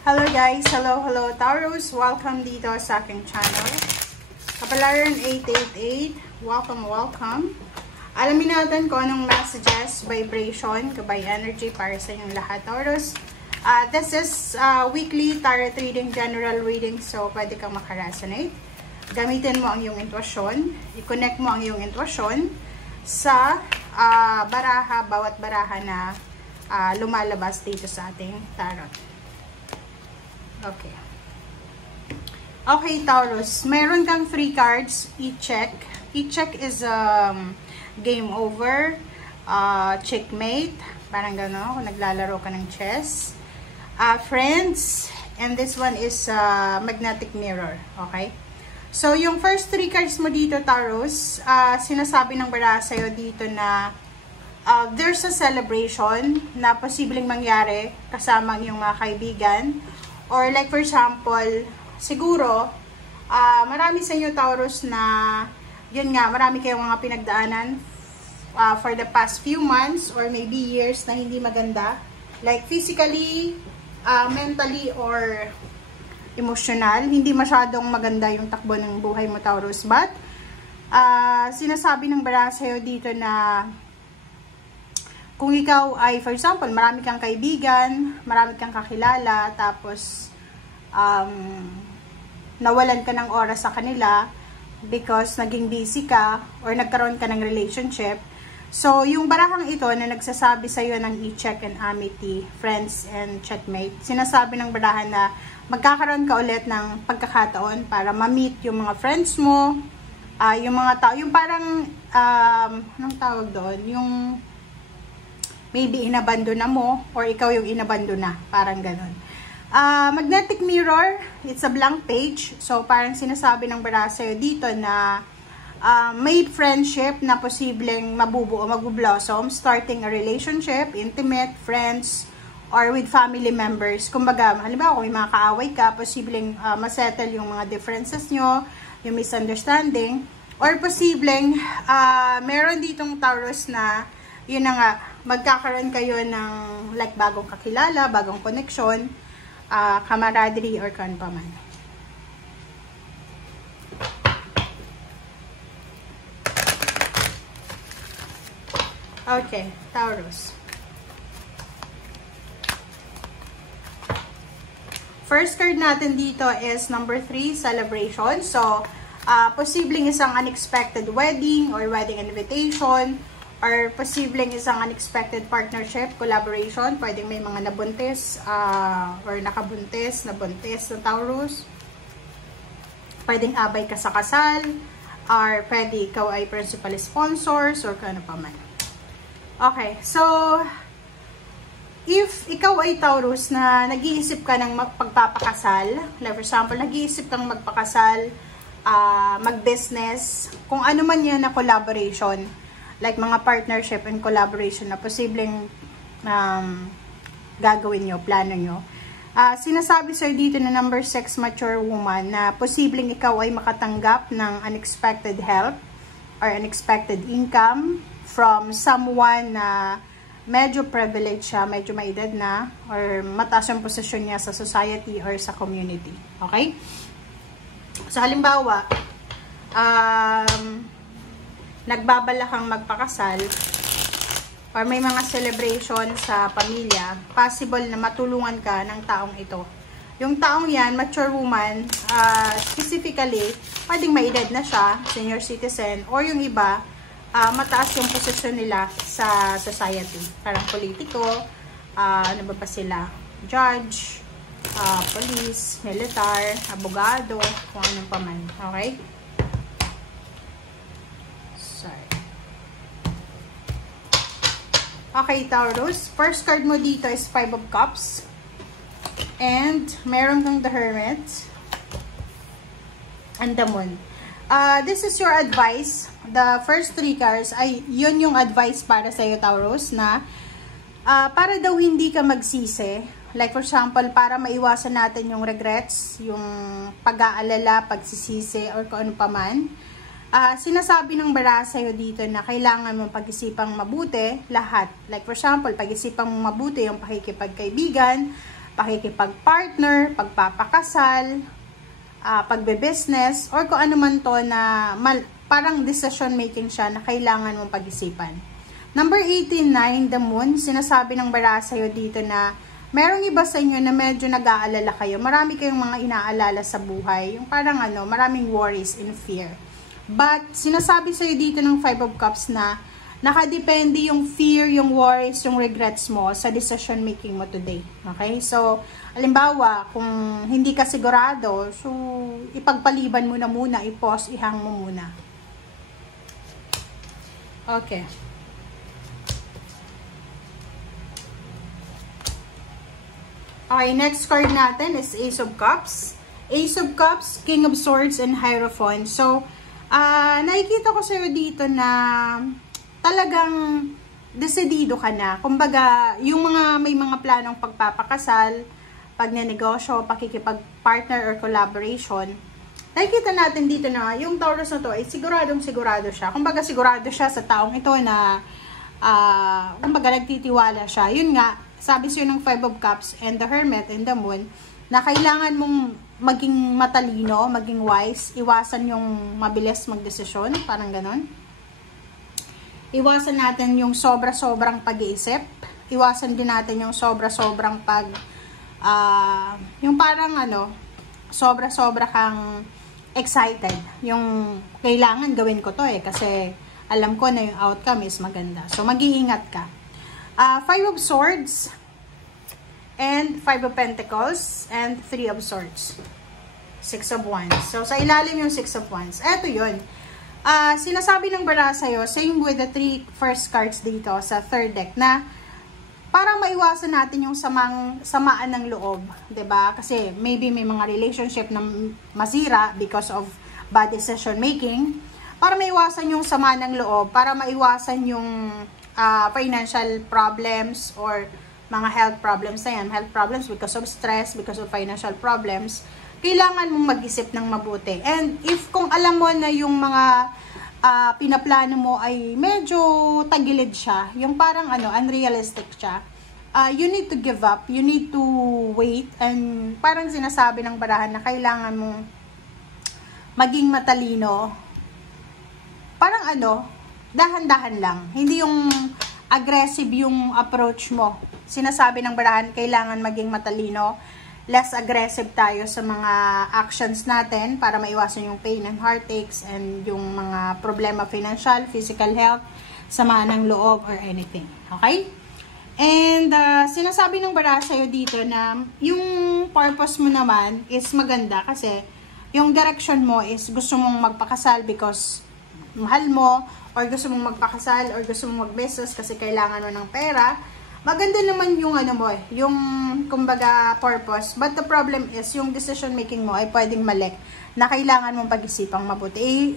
Hello guys! Hello Taurus! Welcome dito sa aking channel. Kapalaran 888, welcome. Alamin natin kung anong messages, vibration, gabay energy para sa inyong lahat, Taurus. This is weekly tarot reading, general reading, so pwede kang makaresonate. Gamitin mo ang iyong intuition, i-connect mo ang iyong intuition sa baraha, bawat baraha na lumalabas dito sa ating tarot. Okay, Taurus. Meron kang 3 cards. I-check. I-check is game over, checkmate, parang gano'n, kung naglalaro ka ng chess. Friends, and this one is magnetic mirror. Okay? So, yung first 3 cards mo dito, Taurus, sinasabi ng baraha sa'yo dito na there's a celebration na posibleng mangyari kasama yung mga kaibigan. Or like for example, siguro, marami sa inyo, Taurus, na yun nga, marami kayong mga pinagdaanan for the past few months or maybe years na hindi maganda. Like physically, mentally, or emotional. Hindi masyadong maganda yung takbo ng buhay mo, Taurus. But, sinasabi ng baraha sa'yo dito na kung ikaw ay, for example, marami kang kaibigan, marami kang kakilala, tapos nawalan ka ng oras sa kanila because naging busy ka or nagkaroon ka ng relationship. So, yung barahang ito na nagsasabi sa iyo ng i-check and amity, friends and checkmate, sinasabi ng barahan na magkakaroon ka ulit ng pagkakataon para ma-meet yung mga friends mo, yung mga tao, yung parang, anong tawag doon? Yung maybe inabandona mo or ikaw yung inabandona, parang ganun. Magnetic mirror, it's a blank page. So, parang sinasabi ng baraha sa'yo dito na may friendship na posibleng mabubuo, mag-blossom, starting a relationship, intimate, friends, or with family members. Kumbaga, halimbawa kung may mga kaaway ka, posibleng masettle yung mga differences nyo, yung misunderstanding, or posibleng meron ditong Taurus na yun na nga, magkakaroon kayo ng like bagong kakilala, bagong connection, camaraderie, or kung pa man. Okay, Taurus. First card natin dito is number 3, celebration. So, posibleng isang unexpected wedding or wedding invitation, or posibleng isang unexpected partnership, collaboration. Pwedeng may mga nabuntis or nakabuntis, nabuntis na Taurus. Pwedeng abay ka sa kasal, or pwede ikaw ay principal sponsors, or kano pa man. Okay, so if ikaw ay Taurus na nag-iisip ka ng pagpapakasal, like for example, nag-iisip kang magpakasal, mag-business, kung ano man yan na collaboration, like mga partnership and collaboration na posibleng gagawin nyo, plano nyo. Sinasabi sa'yo dito na number 6, mature woman, na posibleng ikaw ay makatanggap ng unexpected help or unexpected income from someone na medyo privileged siya, medyo maedad na, or mataas yung posisyon niya sa society or sa community. Okay? So, halimbawa, nagbabala kang magpakasal or may mga celebration sa pamilya, possible na matulungan ka ng taong ito. Yung taong yan, mature woman, specifically, pwedeng maedad na siya, senior citizen, or yung iba, mataas yung posisyon nila sa society. Parang politiko, ano ba sila? Judge, police, militar, abogado, kung anong paman. Okay? Okay, Taurus. First card mo dito is 5 of Cups. And meron kang the Hermit. And the Moon. This is your advice. The first 3 cards ay yun yung advice para sa iyo, Taurus, na para daw hindi ka magsisi. Like for example, para maiwasan natin yung regrets, yung pag-aalala, pagsisisi, or kung ano pa man. Sinasabi ng baraha sa'yo dito na kailangan mong pag-isipang mabuti lahat. Like for example, pag-isipang mabuti yung pakikipagkaibigan, pakikipag-partner, pagpapakasal, pagbe-business, or kung ano man to na parang decision making siya na kailangan mong pag-isipan. Number 18 na, in the moon, sinasabi ng bara sa'yo dito na merong iba sa inyo na medyo nag-aalala kayo. Marami kayong mga inaalala sa buhay. Yung parang maraming worries and fear. But, sinasabi sa'yo dito ng 5 of Cups na nakadepende yung fear, yung worries, yung regrets mo sa decision making mo today. Okay? So, halimbawa, kung hindi ka sigurado, so, ipagpaliban mo na muna, i-pause, ihang mo muna. Okay. Okay, next card natin is Ace of Cups. Ace of Cups, King of Swords, and Hierophant. So, nakikita ko sa'yo dito na talagang desidido ka na. Kumbaga, yung may mga planong pagpapakasal, pagnenegosyo, pakikipag-partner or collaboration, nakikita natin dito na yung Taurus na to ay siguradong-sigurado siya. Kumbaga, sigurado siya sa taong ito na kumbaga, nagtitiwala siya. Yun nga, sabi siya ng 5 of Cups and the Hermit and the Moon, na kailangan mong maging matalino, maging wise, iwasan yung mabilis magdesisyon, parang ganon. Iwasan natin yung sobra-sobrang pag-iisip. Iwasan din natin yung sobra-sobrang yung parang sobra-sobra kang excited. Yung kailangan gawin ko to kasi alam ko na yung outcome is maganda. So, mag-iingat ka. 5 of Swords, and 5 of Pentacles, and 3 of Swords. 6 of Wands. So, sa ilalim yung 6 of Wands. Eto yun. Sinasabi ng bara sa'yo, same with the 3 first cards dito sa third deck, na para maiwasan natin yung samaan ng loob. 'Di ba? Kasi maybe may mga relationship na masira because of bad decision making. Para maiwasan yung sama ng loob, para maiwasan yung financial problems or mga health problems na yan. Health problems because of stress, because of financial problems. Kailangan mong mag-isip ng mabuti. And if kung alam mo na yung mga pinaplano mo ay medyo tagilid siya, yung parang unrealistic siya, you need to give up, you need to wait, and parang sinasabi ng barahan na kailangan mong maging matalino. Parang dahan-dahan lang. Hindi yung aggressive yung approach mo. Sinasabi ng barahan, kailangan maging matalino. Less aggressive tayo sa mga actions natin para maiwasan yung pain and heartaches and yung mga problema financial, physical health, sama ng loob or anything. Okay? And sinasabi ng baraha sa'yo dito na yung purpose mo naman is maganda kasi yung direction mo is gusto mong magpakasal because mahal mo, or gusto mong magpakasal, or gusto mong mag-business kasi kailangan mo ng pera. Maganda naman yung yung kumbaga purpose, but the problem is yung decision making mo ay pwedeng mali, na kailangan mong pag-isipang mabuti.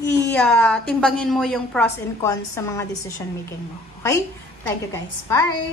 Timbangin mo yung pros and cons sa mga decision making mo. Okay? Thank you guys. Bye!